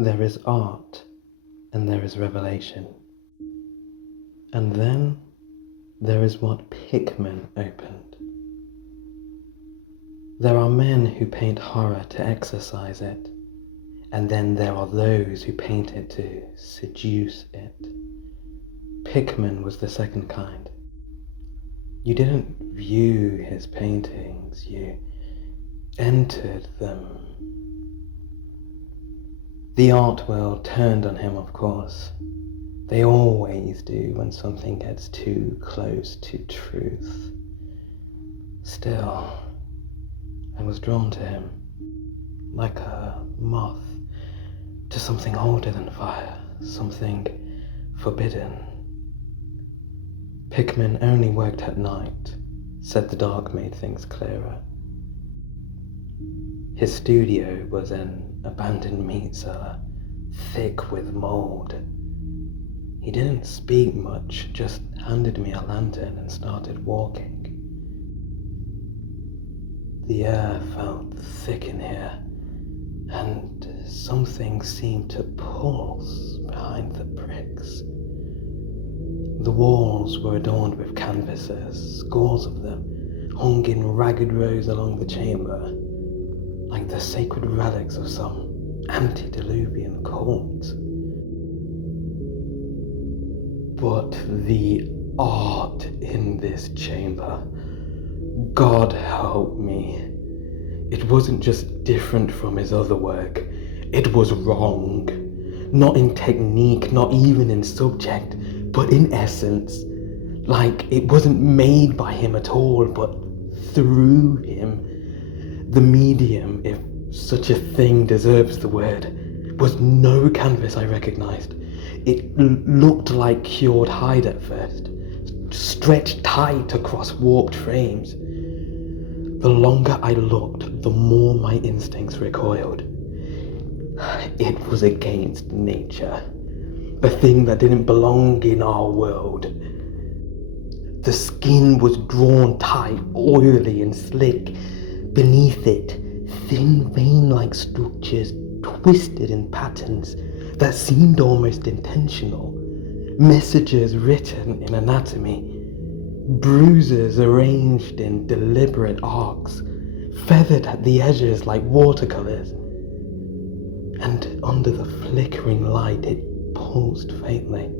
There is art and there is revelation. And then there is what Pickman opened. There are men who paint horror to exorcise it, and then there are those who paint it to seduce it. Pickman was the second kind. You didn't view his paintings, you entered them. The art world turned on him, of course. They always do when something gets too close to truth. Still, I was drawn to him, like a moth to something older than fire, something forbidden. Pickman only worked at night, said the dark made things clearer. His studio was an abandoned meat cellar, thick with mold. He didn't speak much, just handed me a lantern and started walking. The air felt thick in here, and something seemed to pulse behind the bricks. The walls were adorned with canvases, scores of them, hung in ragged rows along the chamber, like the sacred relics of some antediluvian cult. But the art in this chamber, God help me, it wasn't just different from his other work, it was wrong. Not in technique, not even in subject, but in essence. Like it wasn't made by him at all, but through him. The medium, if such a thing deserves the word, was no canvas I recognized. It looked like cured hide at first, stretched tight across warped frames. The longer I looked, the more my instincts recoiled. It was against nature, a thing that didn't belong in our world. The skin was drawn tight, oily and slick. Beneath it, thin vein-like structures twisted in patterns that seemed almost intentional. Messages written in anatomy, bruises arranged in deliberate arcs, feathered at the edges like watercolors. And under the flickering light it pulsed faintly,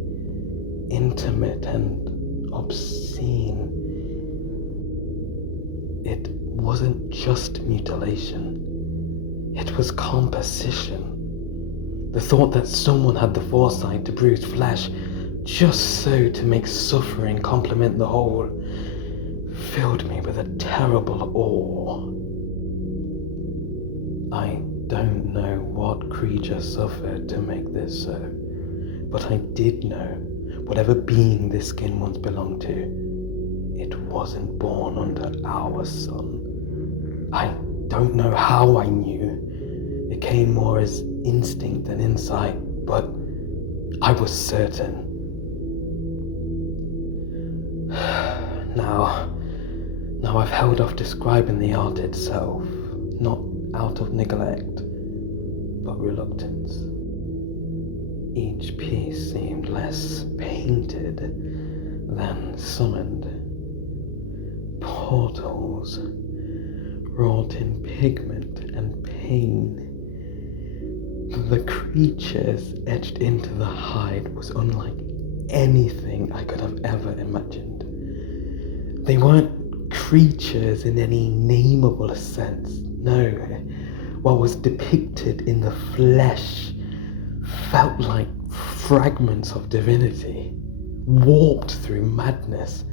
intimate and obscene. It wasn't just mutilation, it was composition. The thought that someone had the foresight to bruise flesh just so to make suffering complement the whole filled me with a terrible awe. I don't know what creature suffered to make this so, but I did know whatever being this skin once belonged to, it wasn't born under our sun. I don't know how I knew. It came more as instinct than insight, but I was certain. Now I've held off describing the art itself, not out of neglect, but reluctance. Each piece seemed less painted than summoned. Portals wrought in pigment and pain. The creatures etched into the hide was unlike anything I could have ever imagined. They weren't creatures in any nameable sense, no. What was depicted in the flesh felt like fragments of divinity, warped through madness.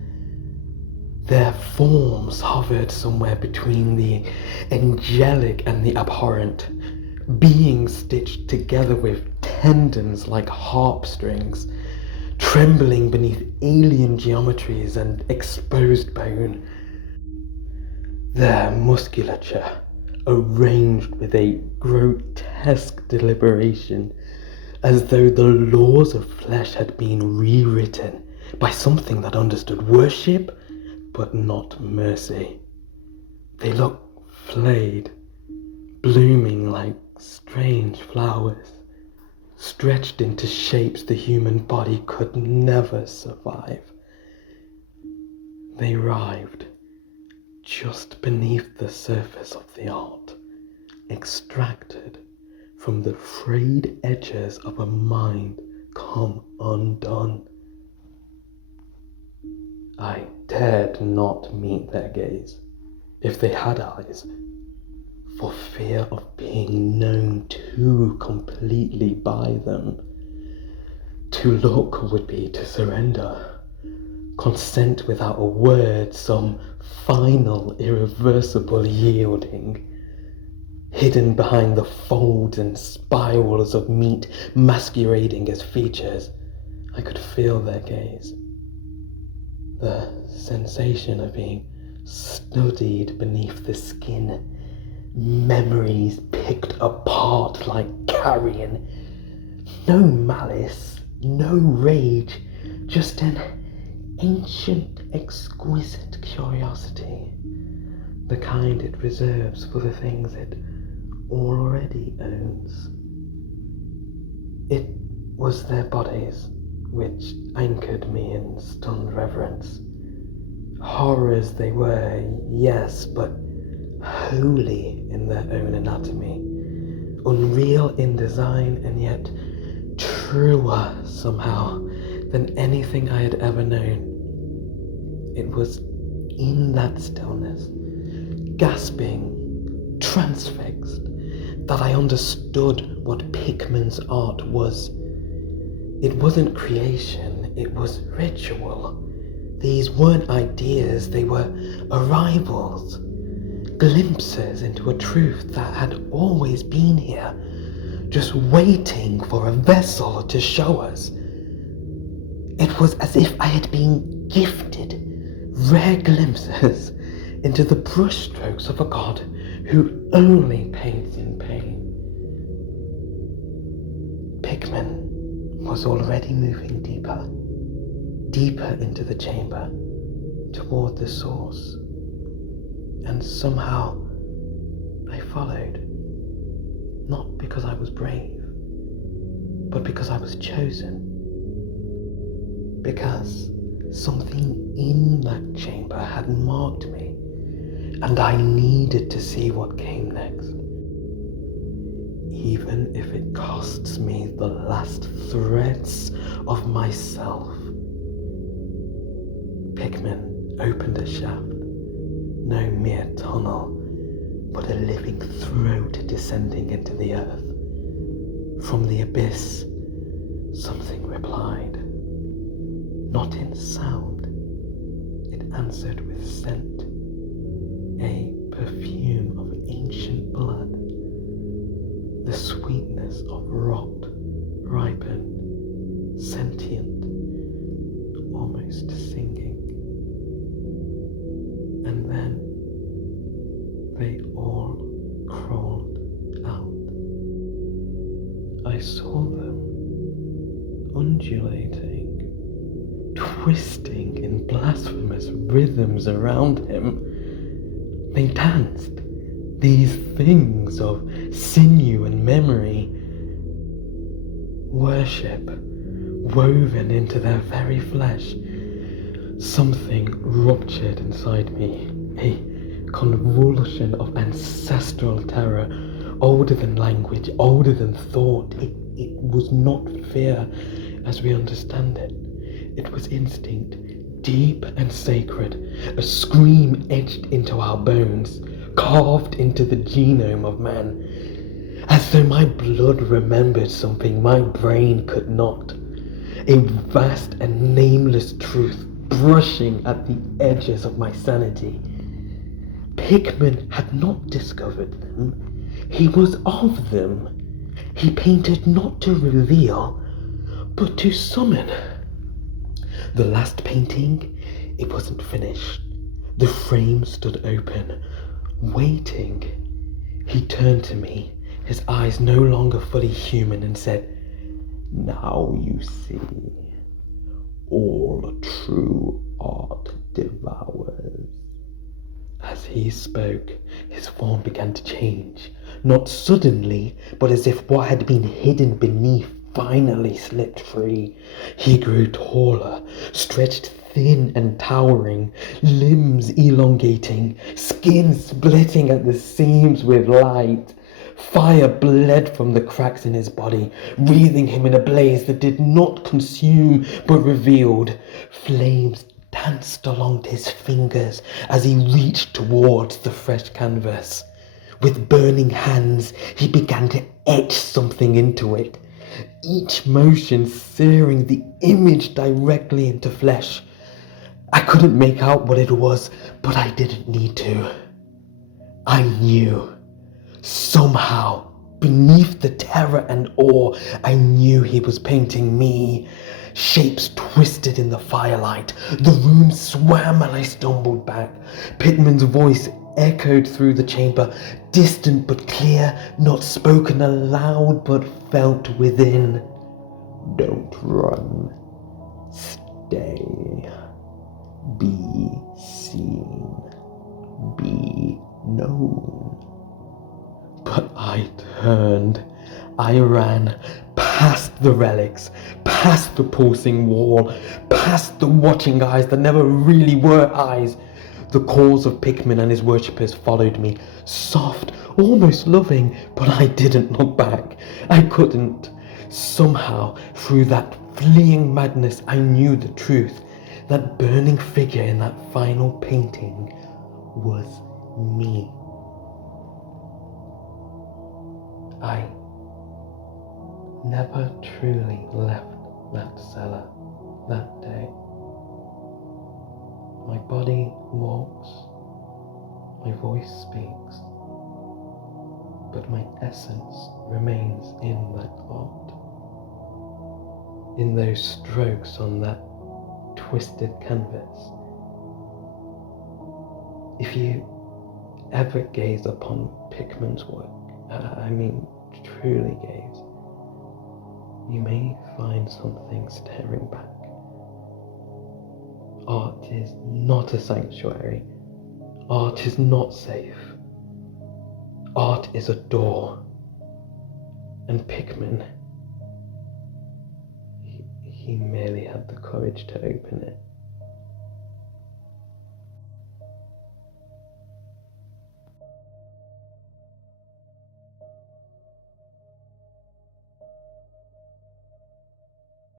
Their forms hovered somewhere between the angelic and the abhorrent, beings stitched together with tendons like harp strings, trembling beneath alien geometries and exposed bone. Their musculature, arranged with a grotesque deliberation, as though the laws of flesh had been rewritten by something that understood worship but not mercy. They looked flayed, blooming like strange flowers. stretched into shapes the human body could never survive. They writhed just beneath the surface of the art, extracted from the frayed edges of a mind come undone. I dared not meet their gaze, if they had eyes, for fear of being known too completely by them. To look would be to surrender, consent without a word, some final, irreversible yielding. Hidden behind the folds and spirals of meat masquerading as features, I could feel their gaze. The sensation of being studied beneath the skin, memories picked apart like carrion. No malice, no rage, just an ancient, exquisite curiosity, the kind it reserves for the things it already owns. It was their bodies which anchored me in stunned reverence. Horrors they were, yes, but holy in their own anatomy, unreal in design, and yet truer somehow than anything I had ever known. It was in that stillness, gasping, transfixed, that I understood what Pickman's art was. It wasn't creation, it was ritual. These weren't ideas, they were arrivals, glimpses into a truth that had always been here, just waiting for a vessel to show us. It was as if I had been gifted rare glimpses into the brushstrokes of a God who only paints in pain. Pickman was already moving deeper into the chamber, toward the source, and somehow I followed, not because I was brave, but because I was chosen, because something in that chamber had marked me, and I needed to see what came next, even if it costs me the last threads of myself. Pickman opened a shaft, no mere tunnel, but a living throat descending into the earth. From the abyss, something replied. Not in sound, it answered with scent, a perfume of ancient blood, the sweetness of rot, ripened, sentient, almost singing. And then they all crawled out. I saw them undulating, twisting in blasphemous rhythms around him. They danced, these things of sinew and memory, worship woven into their very flesh. Something ruptured inside me, a convulsion of ancestral terror, older than language, older than thought. It was not fear as we understand it. It was instinct, deep and sacred, a scream etched into our bones, carved into the genome of man, as though my blood remembered something my brain could not, a vast and nameless truth brushing at the edges of my sanity. Pickman had not discovered them, he was of them. He painted not to reveal, but to summon. The last painting, it wasn't finished. The frame stood open, waiting. He turned to me, his eyes no longer fully human, and said, "Now you see. All true art devours." As he spoke, his form began to change, not suddenly, but as if what had been hidden beneath finally slipped free. He grew taller, stretched thin and towering, limbs elongating, skin splitting at the seams with light. Fire bled from the cracks in his body, wreathing him in a blaze that did not consume but revealed. Flames danced along his fingers as he reached towards the fresh canvas. With burning hands, he began to etch something into it, each motion searing the image directly into flesh. I couldn't make out what it was, but I didn't need to. I knew. Somehow, beneath the terror and awe, I knew he was painting me. Shapes twisted in the firelight. The room swam and I stumbled back. Pickman's voice echoed through the chamber, distant but clear, not spoken aloud but felt within. Don't run. Stay. Be seen. Be known. But I turned. I ran past the relics, past the pulsing wall, past the watching eyes that never really were eyes. The calls of Pickman and his worshippers followed me, soft, almost loving, but I didn't look back. I couldn't. Somehow, through that fleeing madness, I knew the truth. That burning figure in that final painting was me. I never truly left that cellar that day. My body walks, my voice speaks, but my essence remains in that art, in those strokes on that twisted canvas. If you ever gaze upon Pickman's work, I mean truly gaze, you may find something staring back. Art is not a sanctuary. Art is not safe. Art is a door. And Pickman, he merely had the courage to open it.